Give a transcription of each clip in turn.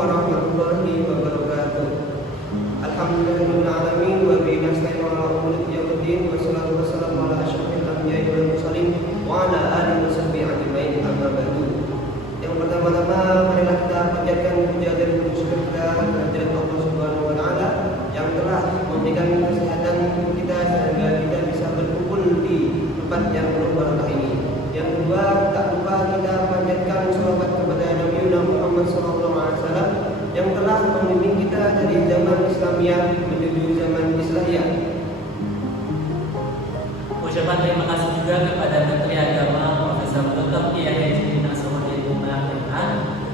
warahmatullahi wabarakatuh. Alhamdulillahirabbil alamin wa bihi nasta'inu ala umuri yaumiddin wassalatu wassalamu ala asyrofil anbiya'i wal mursalin wa ala alihi washabbihi ajmain amma ba'du. Yang pertama-tama marilah kita panjatkan puja dan puji syukur kita kehadirat Allah Subhanahu wa taala yang telah memberikan kesehatan kita sehingga kita bisa berkumpul di tempat yang penuh barakah ini. Yang kedua, tak lupa kita panjatkan shalawat kepada Nabi Muhammad SAW yang telah membimbing kita dari zaman Islamiyah menuju zaman Islahiyah. Ucapan terima kasih juga kepada Menteri Agama Profesor Dr. Kiai Haji Nasruddin Umar MA,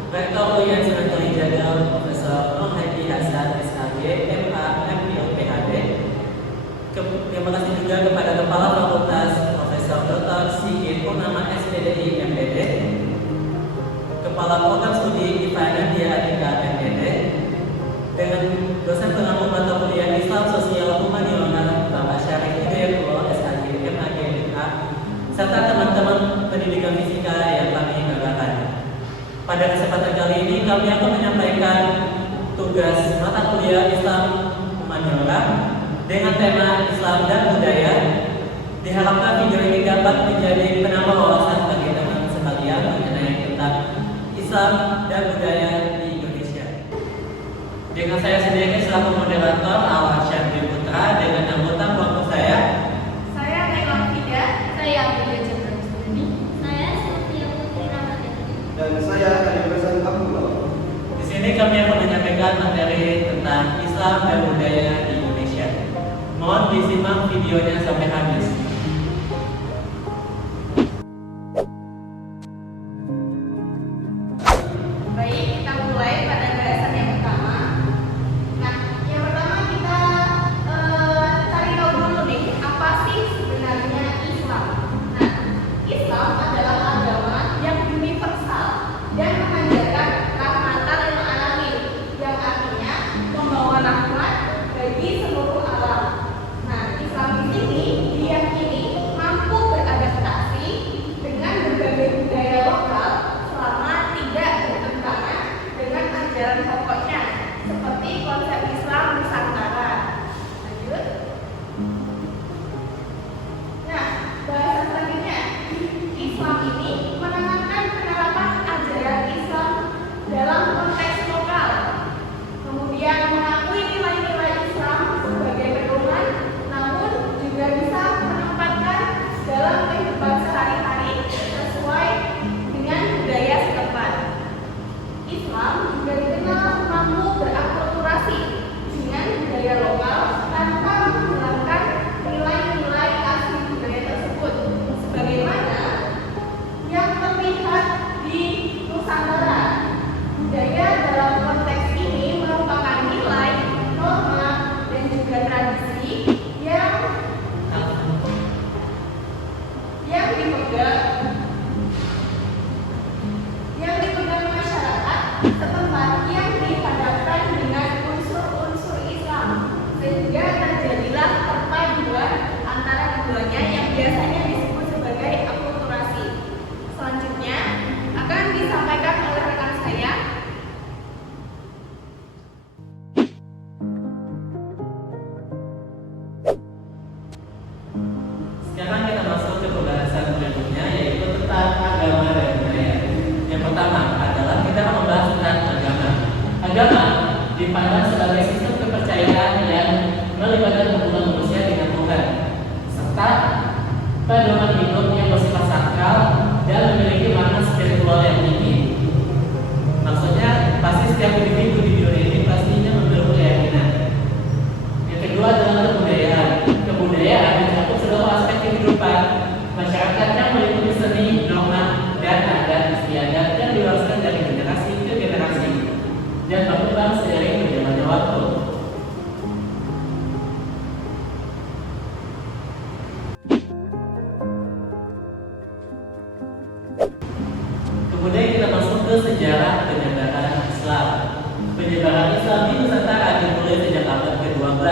Rektor UIN Sunan Kalijaga Profesor Nur Hadi Hasan SHG MA MPil PhD. Terima kasih juga kepada Kepala Fakultas Profesor Dr. Sigit Purnama SPDI MPD, Kepala Program Studi IPA Nadia Adika MPD, dengan dosen pengampu mata kuliah Islam Sosial Humaniora Bapak Syarif Hidayatullah SHG MAG MA, serta teman-teman pendidikan fisika yang kami banggakan. Pada kesempatan kali ini kami akan menyampaikan tugas mata kuliah Islam Humaniora dengan tema Islam dan Budaya. Diharapkan video ini dapat menjadi penambah wawasan bagi teman sekalian mengenai tentang Islam dan budaya di Indonesia. Dengan saya sendiri selaku moderator Al Syarif Putra dengan anggota kelompok saya Naila Fida, saya Amelia Chandra Sudani, saya Sofia Putri Ramadhani, Dan saya Adi Hasan Abdullah. Di sini kami akan menyampaikan materi tentang Islam dan budaya di Indonesia. Mohon disimak videonya sampai habis. Baik, kita mulai pada bahasan yang pertama. Nah, yang pertama kita cari tahu dulu nih, apa sih sebenarnya Islam? Nah, Islam adalah agama yang universal dan mengajarkan rahmatan lil alamin, yang artinya membawa rahmat bagi seluruh alam. Nah, Islam di sini diyakini mampu beradaptasi dengan berbagai budaya lokal selama tidak bertentangan dengan ajaran pokoknya, seperti konsep Islam Nusantara. Lanjut. Nah, bahasan selanjutnya, Islam ini menanamkan penerapan ajaran Islam dalam konteks lokal, kemudian mengakui nilai-nilai Islam sebagai pedoman, namun juga bisa menempatkan dalam kehidupan sehari-hari sesuai dengan budaya setempat. Islam juga dikenal mampu berakulturasi dengan budaya lokal tanpa menghilangkan nilai-nilai asli budaya tersebut, sebagaimana yang terlihat di Nusantara. Budaya dalam konteks ini merupakan nilai, norma, dan juga tradisi yang dipegang masyarakat setempat yang dihadapkan dengan unsur-unsur Islam, sehingga terjadilah perpaduan antara keduanya yang biasanya disebut sebagai akulturasi. Selanjutnya akan disampaikan oleh rekan saya. Sekarang kita masuk ke pembahasan berikutnya, yaitu tentang agama dan budaya. Yang pertama adalah kita membahas tentang agama. Agama dipandang sebagai sistem kepercayaan yang melibatkan hubungan manusia dengan Tuhan, serta pedoman hidup yang bersifat sakral dan memiliki makna spiritual yang tinggi. Maksudnya, pasti setiap individu di dunia ini pastinya memiliki keyakinan. Yang kedua adalah kebudayaan. Kebudayaan mencakup seluruh aspek kehidupan masyarakat yang meliputi seni, norma, dan adat istiadat yang diwariskan dari generasi ke generasi dan berkembang seiring berjalannya waktu. Kemudian kita masuk ke sejarah penyebaran Islam. Penyebaran Islam di Nusantara dimulai sejak abad ke-12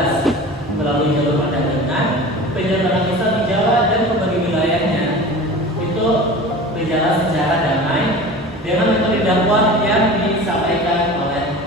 melalui jalur perdagangan. Penyebaran Islam di Jawa dan berbagai wilayahnya itu berjalan secara damai dengan metode dakwah yang disampaikan oleh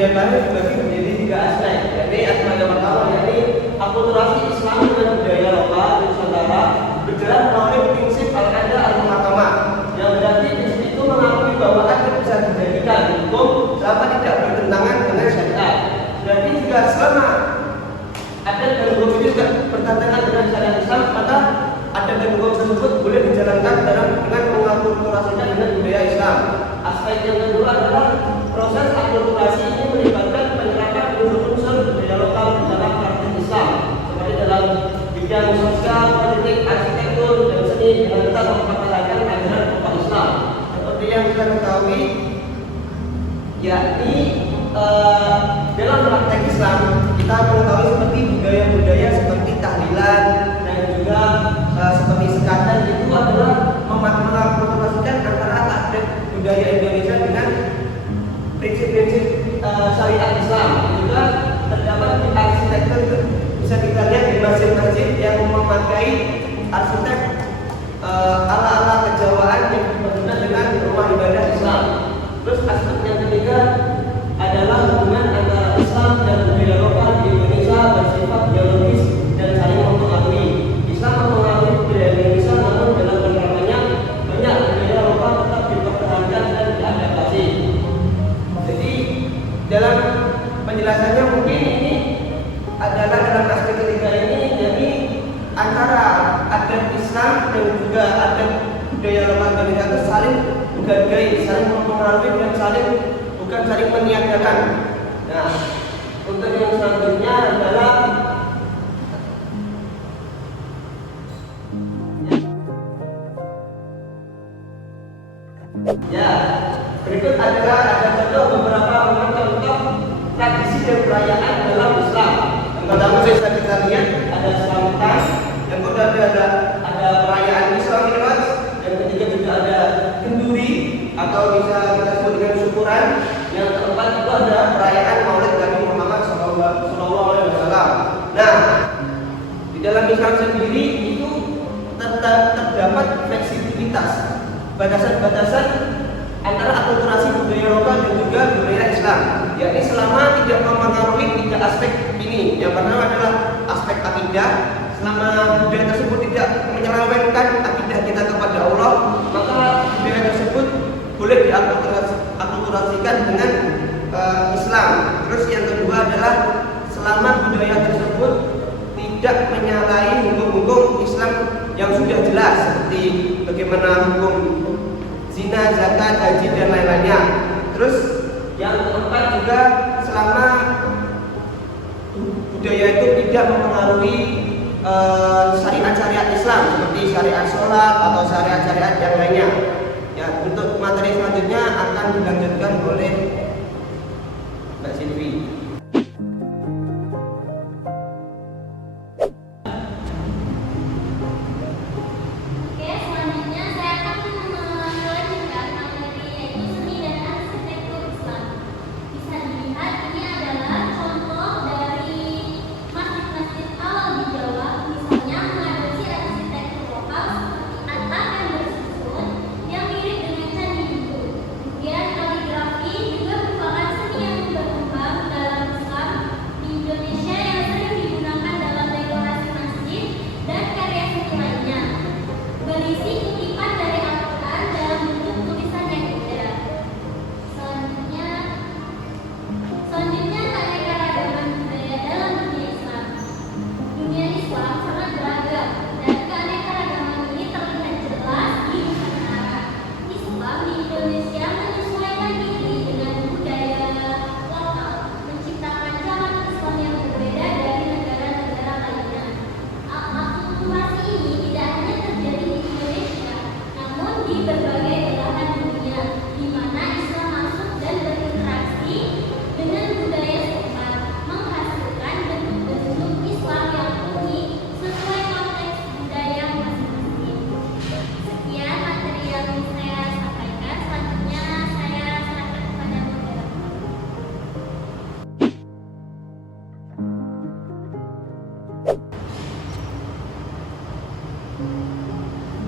budaya lain dibagi menjadi 3 aspek. Jadi aspek yang pertama yakni akulturasi Islam dengan budaya lokal Nusantara berjalan melalui prinsip al-ada al-muhakamah, yang berarti prinsip itu mengakui bahwa adat bisa dijadikan hukum selama tidak bertentangan dengan syariat. Berarti jika selama adat dan hukum itu tidak bertentangan dengan syariat Islam, maka adat dan hukum tersebut boleh dijalankan dengan mengakulturasikan dengan budaya Islam. Aspek yang kedua adalah proses akulturasi ini melibatkan penerapan unsur-unsur budaya lokal dalam praktik Islam, seperti dalam bidang sosial, politik, arsitektur, dan seni dengan tetap mempertahankan ajaran pokok Islam. Seperti yang kita ketahui, yakni dalam praktek Islam kita mengetahui seperti budaya-budaya seperti tahlilan dan juga seperti sekatan itu adalah mengakulturasikan antara adat budaya Indonesia dengan prinsip-prinsip syariat Islam. Juga terdapat di arsitektur, bisa kita lihat di masjid-masjid yang memakai arsitek ala-ala kejawaan yang berhubungan dengan rumah ibadah Islam. Terus aspek yang ketiga adalah hubungan antara Islam dan budaya lokal di Indonesia bersifat dialogis dan saling mempengaruhi. Islam mempengaruhi budaya Indonesia, namun dalam penerapannya banyak budaya lokal tetap dipertahankan dan diadaptasi. Jadi dalam penjelasannya mungkin ini adalah dalam aspek ketiga ini, jadi antara adat Islam dan juga adat budaya lokal Indonesia itu saling menghargai, saling mempengaruhi dan bukan saling meniadakan. Nah, untuk yang selanjutnya adalah berikut adalah ada contoh beberapa contoh tradisi dan perayaan dalam Islam. Yang pertama bisa kita lihat ada Selamatan, yang kedua ada perayaan Isra Mi'raj, yang ketiga juga ada kenduri atau bisa kita sebut dengan syukuran, yang keempat itu ada perayaan Maulid Nabi Muhammad SAW. Nah, di dalam Islam sendiri itu terdapat fleksibilitas, batasan-batasan antara akulturasi budaya lokal dan juga budaya Islam, yakni selama tidak mempengaruhi 3 aspek ini. Yang pertama adalah aspek akidah. Selama budaya tersebut tidak menyelewengkan akidah kita kepada Allah, maka budaya tersebut boleh diakulturasikan dengan Islam. Terus yang kedua adalah selama budaya tersebut tidak menyalahi hukum-hukum Islam yang sudah jelas, seperti bagaimana hukum zina, zakat, haji, dan lain-lainnya. Terus yang keempat juga selama budaya itu tidak mempengaruhi syariat-syariat Islam seperti syariat sholat atau syariat-syariat yang lainnya. Ya, untuk materi selanjutnya akan dilanjutkan oleh Mbak Silvi.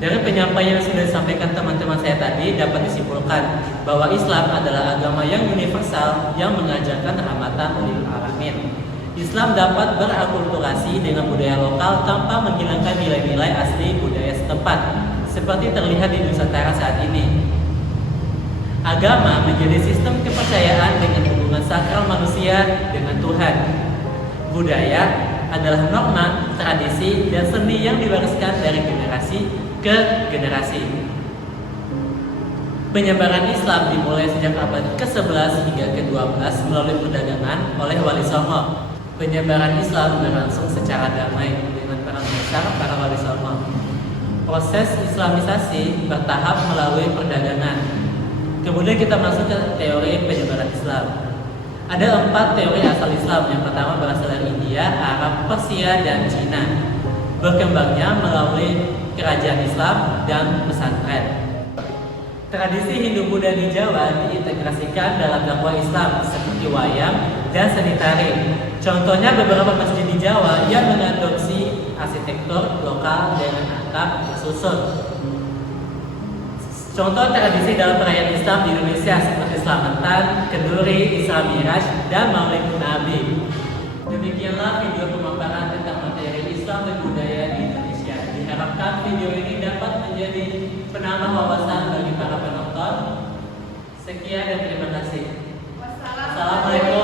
Dari penyampaian yang sudah disampaikan teman-teman saya tadi dapat disimpulkan bahwa Islam adalah agama yang universal yang mengajarkan rahmatan lil alamin. Islam dapat berakulturasi dengan budaya lokal tanpa menghilangkan nilai-nilai asli budaya setempat, seperti terlihat di Nusantara saat ini. Agama menjadi sistem kepercayaan dengan hubungan sakral manusia dengan Tuhan. Budaya adalah norma, tradisi, dan seni yang diwariskan dari generasi ke generasi. Penyebaran Islam dimulai sejak abad ke-11 hingga ke-12 melalui perdagangan oleh Wali Songo. Penyebaran Islam berlangsung secara damai dengan peran besar para Wali Songo. Proses Islamisasi bertahap melalui perdagangan. Kemudian kita masuk ke teori penyebaran Islam. Ada 4 teori asal Islam. Yang pertama berasal dari India, Arab, Persia, dan Cina. Berkembangnya melalui kerajaan Islam dan pesantren. Tradisi Hindu-Buddha di Jawa diintegrasikan dalam dakwah Islam seperti wayang dan seni tari. Contohnya beberapa masjid di Jawa yang mengadopsi arsitektur lokal dengan atap tersusun. Contoh tradisi dalam perayaan Islam di Indonesia seperti Selamatan, Kenduri, Isra Miraj, dan Maulid Nabi. Demikianlah video pemaparan tentang materi Islam dan budaya di Indonesia. Diharapkan video ini dapat menjadi penambah wawasan bagi para penonton. Sekian dan terima kasih. Wassalamualaikum. Assalamualaikum